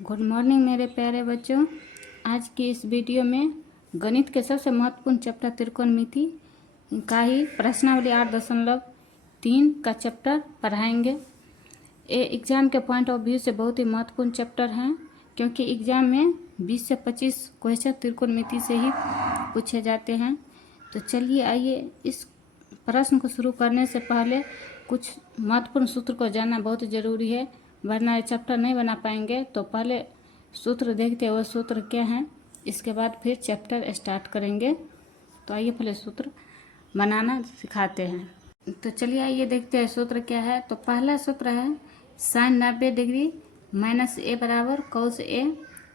Good morning मेरे प्यारे बच्चों। आज की इस वीडियो में गणित के सबसे महत्वपूर्ण चैप्टर त्रिकोणमिति का ही प्रश्नावली 8.3 का चैप्टर पढ़ाएंगे। ये एग्ज़ाम के पॉइंट ऑफ व्यू से बहुत ही महत्वपूर्ण चैप्टर हैं, क्योंकि एग्ज़ाम में 20 से 25 क्वेश्चन त्रिकोणमिति से ही पूछे जाते हैं। तो चलिए आइए, इस प्रश्न को शुरू करने से पहले कुछ महत्वपूर्ण सूत्र को जानना बहुत ज़रूरी है, वरना ये चैप्टर नहीं बना पाएंगे। तो पहले सूत्र देखते हैं, वो सूत्र क्या हैं, इसके बाद फिर चैप्टर स्टार्ट करेंगे। तो आइए पहले सूत्र बनाना सिखाते हैं। तो चलिए आइए देखते हैं सूत्र क्या है। तो पहला सूत्र है sin 90 डिग्री माइनस ए बराबर cos A,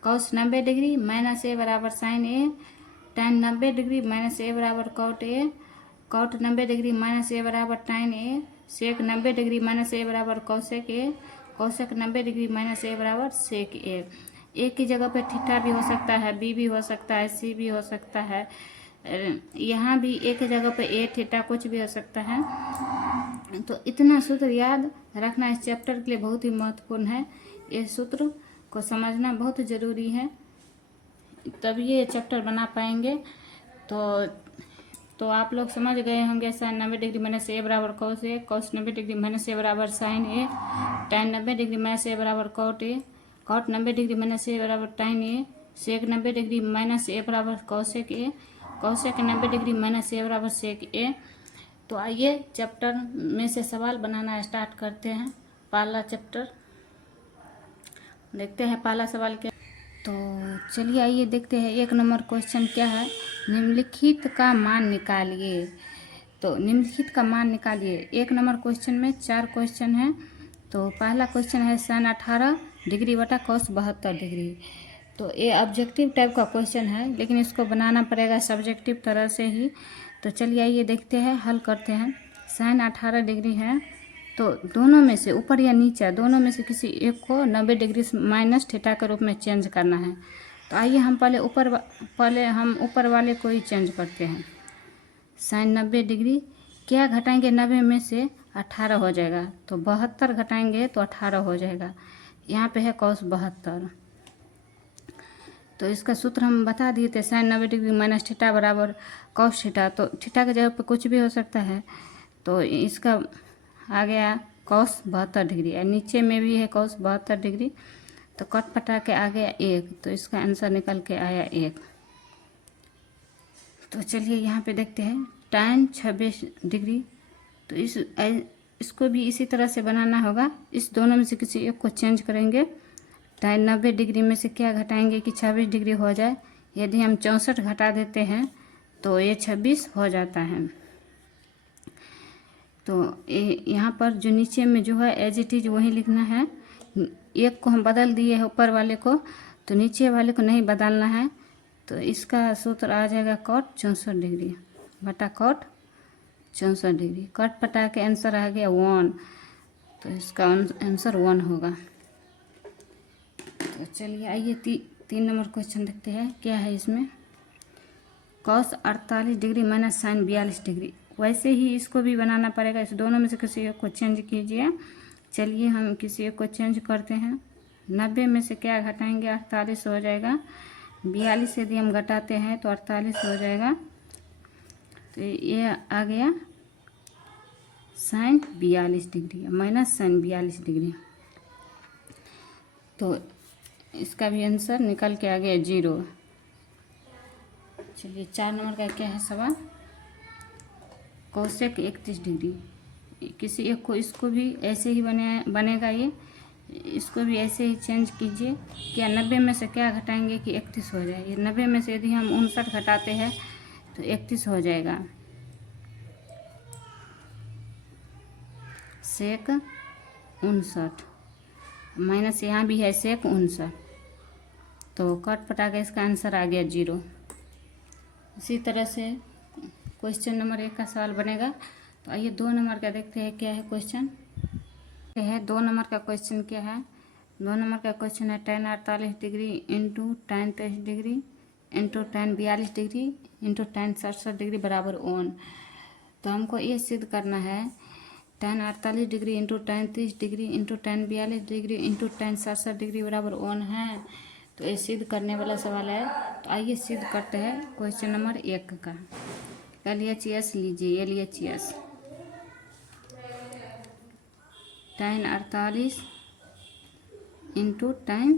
cos 90 degree minus A बराबर sine A, tan 90 degree minus A बराबर cot A, cot 90 degree minus A बराबर tan A, sec 90 degree minus A बराबर cosec A, cosec 90 degree minus A बराबर sec ए की जगह पे theta भी हो सकता है, बी भी हो सकता है, सी भी हो सकता है, यहाँ भी ए की जगह पे ए थीटा कुछ भी हो सकता है। तो इतना सूत्र याद रखना इस चैप्टर के लिए बहुत ही महत्वपूर्ण है। ये सूत्र को समझना बहुत ज़रूरी है, तभी ये चैप्टर बना पाएंगे। तो आप लोग समझ गए होंगे साइन 90 डिग्री माइनस ए बराबर cos A, cos 90 degree minus A बराबर sine A, tan 90 degree minus A बराबर cot A, cot 90 degree minus A बराबर tan A, sec 90 degree minus A बराबर cosec A, cosec 90 degree minus A बराबर sec ए। तो आइए chapter में से सवाल बनाना स्टार्ट करते हैं। पहला चैप्टर देखते हैं, पहला सवाल क्या। तो चलिए आइए देखते हैं, 1 नंबर क्वेश्चन क्या है, निम्नलिखित का मान निकालिए। तो निम्नलिखित का मान निकालिए। 1 नंबर क्वेश्चन में 4 क्वेश्चन हैं। तो पहला क्वेश्चन है साइन 18 डिग्री बटा कॉस 72 डिग्री। तो ये ऑब्जेक्टिव टाइप का क्वेश्चन है, लेकिन इसको बनाना पड़ेगा सब्जेक्टिव तरह से ही। तो चलिए आइए देखते हैं, हल करते हैं। साइन 18 डिग्री है, तो दोनों में से ऊपर या नीचे दोनों में से किसी एक को 90 डिग्री माइनस थीटा के रूप में चेंज करना है। तो आइए हम पहले हम ऊपर वाले को ही चेंज करते हैं। साइन 90 डिग्री क्या घटाएंगे, 90 में से 18 हो जाएगा, तो 72 घटाएंगे तो 18 हो जाएगा। यहाँ पे है कॉस 72। तो इसका सूत्र हम बता दिए थे, साइन 90 डिग्री माइनस थीटा बराबर कॉस थीटा। तो थीटा की जगह पे कुछ भी हो सकता है, तो इसका आ गया कॉस 72 डिग्री, और नीचे में भी है कॉस 72 डिग्री। तो कट पटा के आ गया 1, तो इसका आंसर निकल के आया 1। तो चलिए यहाँ पे देखते हैं tan 26 डिग्री। तो इसको भी इसी तरह से बनाना होगा। इस दोनों में से किसी एक को चेंज करेंगे। tan 90 डिग्री में से क्या घटाएंगे कि 26 डिग्री हो जाए। यदि हम 64 घटा देते हैं तो ये 26 हो जाता है। तो यहाँ पर जो नीचे में जो है एज इट इज वही लिखना है। एक को हम बदल दिए हैं ऊपर वाले को, तो नीचे वाले को नहीं बदलना है। तो इसका सूत्र आ जाएगा कॉट 64 डिग्री बटा कॉट 64 डिग्री। कट पटा के आंसर आ गया 1, तो इसका आंसर 1 होगा। तो चलिए आइए 3 नंबर क्वेश्चन देखते हैं क्या है इसमें। Cos 48 degree minus sine 42 degree. वैसे ही इसको भी बनाना पड़ेगा। इस दोनों में से किसी एक को चेंज कीजिए। चलिए हम किसी एक को चेंज करते हैं। 90 में से क्या घटाएंगे, 48 हो जाएगा। 42 यदि हम घटाते हैं तो 48 हो जाएगा। तो ये आ गया sine 42 degree minus sine 42 degree. तो इसका भी आंसर निकल के आ गया 0। चलिए 4 नंबर का क्या है सवाल, कौशेक 31 डिग्री। किसी एक को, इसको भी ऐसे ही बनेगा ये, इसको भी ऐसे ही चेंज कीजिए। क्या 90 में से क्या घटाएंगे कि 31 हो जाए। 90 में से यदि हम 59 घटाते हैं तो 31 हो जाएगा। सेक 59 माइनस यहाँ भी है सेक 59, तो कट पटा के इसका आंसर आ गया 0। इसी तरह से क्वेश्चन नंबर 1 का सवाल बनेगा। तो आइए 2 नंबर का देखते हैं क्या है क्वेश्चन। 2 नंबर का क्वेश्चन क्या है। 2 नंबर का क्वेश्चन है tan 48 degree into tan 23 degree into tan 42 degree into tan 67 degree बराबर 1। तो हमको ये सिद्ध करना है tan 48 degree into tan 30 degree into tan 42 degree into tan 67 degree बराबर 1 है। तो ये सिद्ध करने वाला सवाल है। तो आइए सिद्ध करते हैं क्वेश्चन नंबर 1 का। LHS लीजिए, LHS tan 48 into tan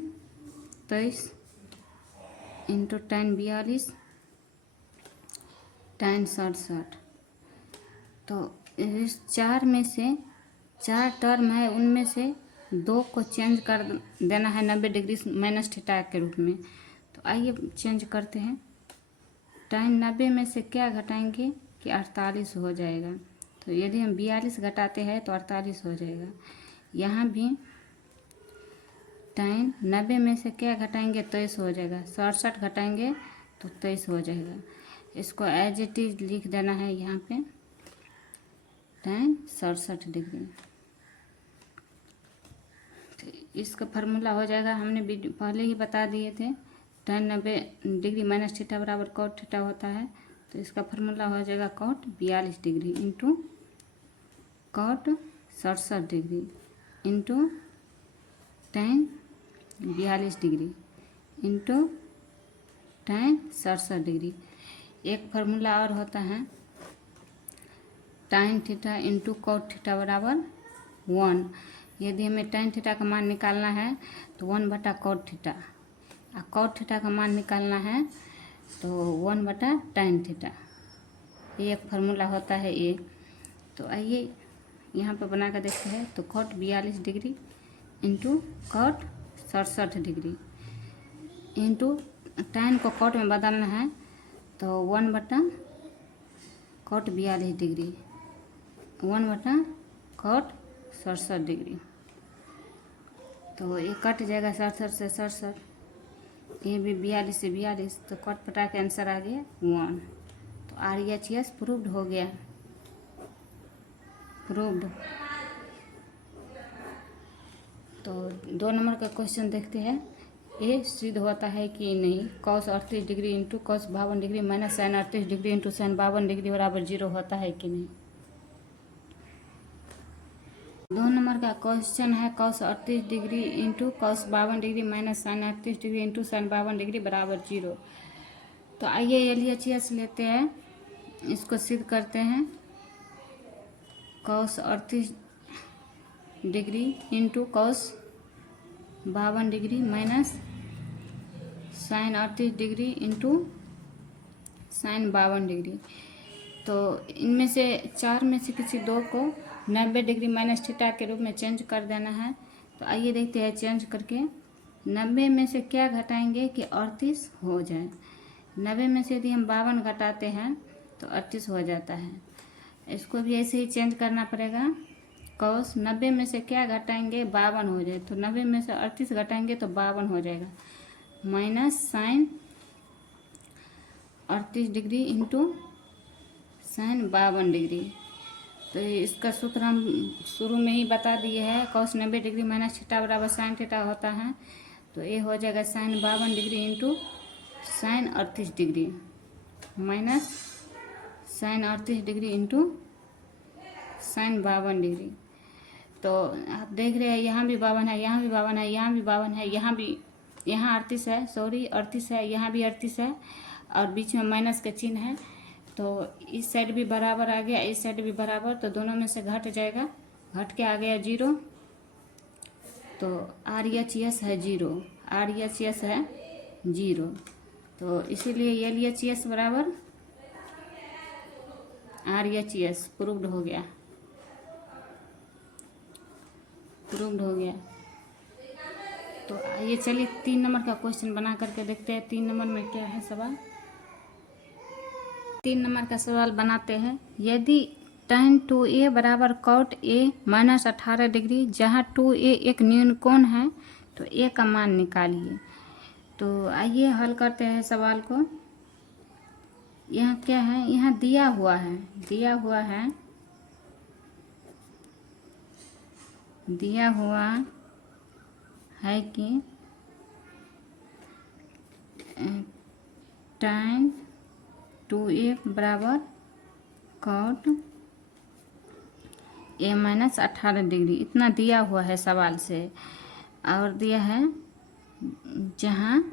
23 into tan 42 tan 67। तो इस चार में से 4 टर्म है, उनमें से 2 को चेंज कर देना है 90 डिग्री माइनस थीटा के रूप में। तो आइए चेंज करते हैं। tan 90 में से क्या घटाएंगे कि 48 हो जाएगा। तो यदि हम 42 घटाते हैं तो 48 हो जाएगा। यहाँ भी tan 90 में से क्या घटाएंगे 23 हो जाएगा। 67 घटाएंगे तो 23 हो जाएगा। इसको एज इट इज लिख देना है यहाँ पे tan 67 डिग्री। तो इसका फार्मूला हो जाएगा, हमने पहले ही बता दिए थे, tan 90 डिग्री माइनस थीटा बराबर cot थीटा होता है। तो इसका फार्मूला हो जाएगा cot 42 degree into cot 67 degree into tan 42 degree into tan 67 degree. एक फार्मूला और होता है tan theta into cot theta बराबर 1। यदि हमें tan थीटा का मान निकालना है तो 1/cot थीटा, और cot थीटा का मान निकालना है तो 1/tan थीटा। ये एक फार्मूला होता है ये। तो आइए यहाँ पर बना कर देखते हैं। तो cot 42 degree into cot 67 degree into tan को cot में बदलना है तो 1/cot 42 डिग्री 1/cot 67 डिग्री। तो ये कट जाएगा 67 से 67, ये भी 42 से 42, तो कट पटा के आंसर आ गया 1। तो RHS प्रूव्ड हो गया, प्रूव्ड। तो 2 नंबर का क्वेश्चन देखते हैं। ये सिद्ध होता है कि नहीं। cos 38 degree into cos 52 degree minus sin 38 degree into sin 52 degree बराबर 0 होता है कि नहीं। 2 नंबर का क्वेश्चन है cos 38 degree into cos 52 degree minus sin 38 degree into sin 52 degree बराबर 0। तो आइए LHS लेते हैं, इसको सिद्ध करते हैं। cos 38 degree into cos 52 degree minus sin 38 degree into sin 52 degree. तो इनमें से 4 में से किसी 2 को 90 डिग्री माइनस थीटा के रूप में चेंज कर देना है। तो आइए देखते हैं चेंज करके। 90 में से क्या घटाएंगे कि 38 हो जाए। 90 में से यदि हम 52 घटाते हैं तो 38 हो जाता है। इसको भी ऐसे ही चेंज करना पड़ेगा। cos 90 में से क्या घटाएंगे 52 हो जाए, तो 90 में से 38 घटाएंगे तो 52 हो जाएगा। Minus sin 38 degree into sin 52 degree. तो इसका सूत्र हम शुरू में ही बता दिए हैं। cos 90 डिग्री माइनस थीटा बराबर sin थीटा होता है। तो ये हो जाएगा sin 52 degree into sin 38 degree minus sin 38 degree into sin 52 degree. तो आप देख रहे हैं यहाँ भी 52 है, यहाँ भी 52 है, यहाँ भी 52 है, यहाँ 38 है, सॉरी 38 है, यहाँ भी 38 है और बीच में माइनस का चिन्ह है। तो इस साइड भी बराबर आ गया, इस साइड भी बराबर, तो दोनों में से घट जाएगा, घट के आ गया 0। तो RHS है 0, RHS है 0। तो इसीलिए LHS बराबर RHS प्रूव्ड हो गया, प्रूव्ड हो गया। तो आइए चलिए 3 नंबर का क्वेश्चन बना करके देखते हैं 3 नंबर में क्या है सवाल। 3 नंबर का सवाल बनाते हैं। यदि tan 2a बराबर cot a माइनस 18 डिग्री, जहाँ 2a एक न्यून कोण है, तो a का मान निकालिए। तो आइए हल करते हैं सवाल को। यहाँ क्या है, यहाँ दिया हुआ है, दिया हुआ है कि tan 2a बराबर cot ए माइनस 18 डिग्री, इतना दिया हुआ है सवाल से। और दिया है जहाँ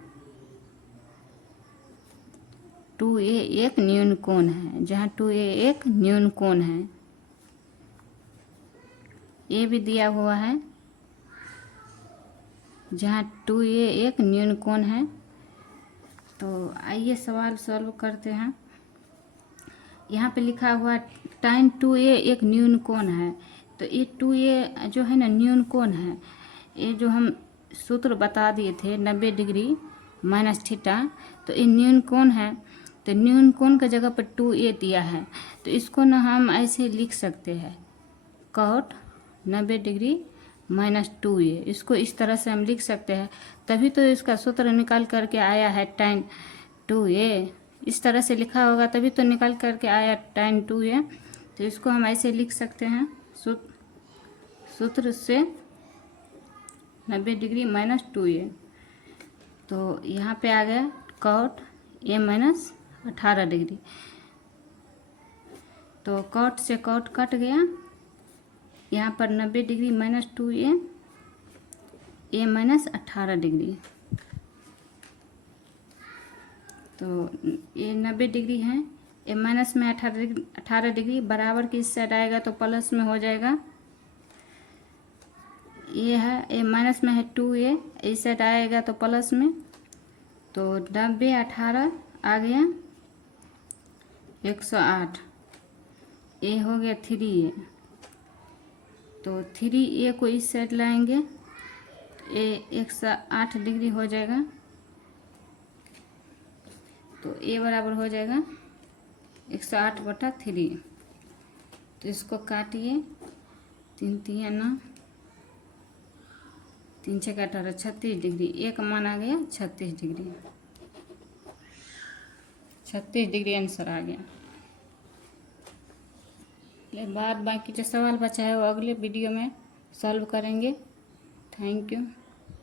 2a एक न्यून कोण है, जहाँ 2a एक न्यून कोण है, ये भी दिया हुआ है जहाँ 2a एक न्यून कोण है। तो आइए सवाल सॉल्व करते हैं। यहाँ पे लिखा हुआ tan 2a एक न्यून कोण है, तो ये 2a जो है ना न्यून कोण है, ये जो हम सूत्र बता दिए थे 90 डिग्री माइनस थीटा, तो ये न्यून कोण है। तो न्यून कोण का जगह पर 2a दिया है, तो इसको ना हम ऐसे लिख सकते हैं cot 90 डिग्री माइनस 2a, इसको इस तरह से हम लिख सकते हैं। तभी तो इसका सूत्र निकाल करके आया है tan 2a, इस तरह से लिखा होगा तभी तो निकाल करके आया tan 2a। तो इसको हम ऐसे लिख सकते हैं सूत्र से 90 डिग्री माइनस 2a। तो यहाँ पे आ गया cot a माइनस 18 डिग्री, तो cot से cot कट गया, यहाँ पर 90 degree minus 2a, a minus 18 degree. तो ये 90 डिग्री है, ए माइनस में 18 डिग्री बराबर की इस साइड आएगा तो प्लस में हो जाएगा। ये है ए माइनस में है 2a, इस साइड आएगा तो प्लस में, तो 90 18 आ गया 108, ए हो गया 3a, तो 3a को इस साइड लाएंगे, ए 108 डिग्री हो जाएगा, तो ए बराबर हो जाएगा 108/3। तो इसको काटिए, 3 3 9, 3 6 18, 36 डिग्री, ए का मान आ गया 36 डिग्री, 36 डिग्री आंसर आ गया। बाद बाकी जो सवाल बचा है वो अगले वीडियो में सॉल्व करेंगे। Thank you.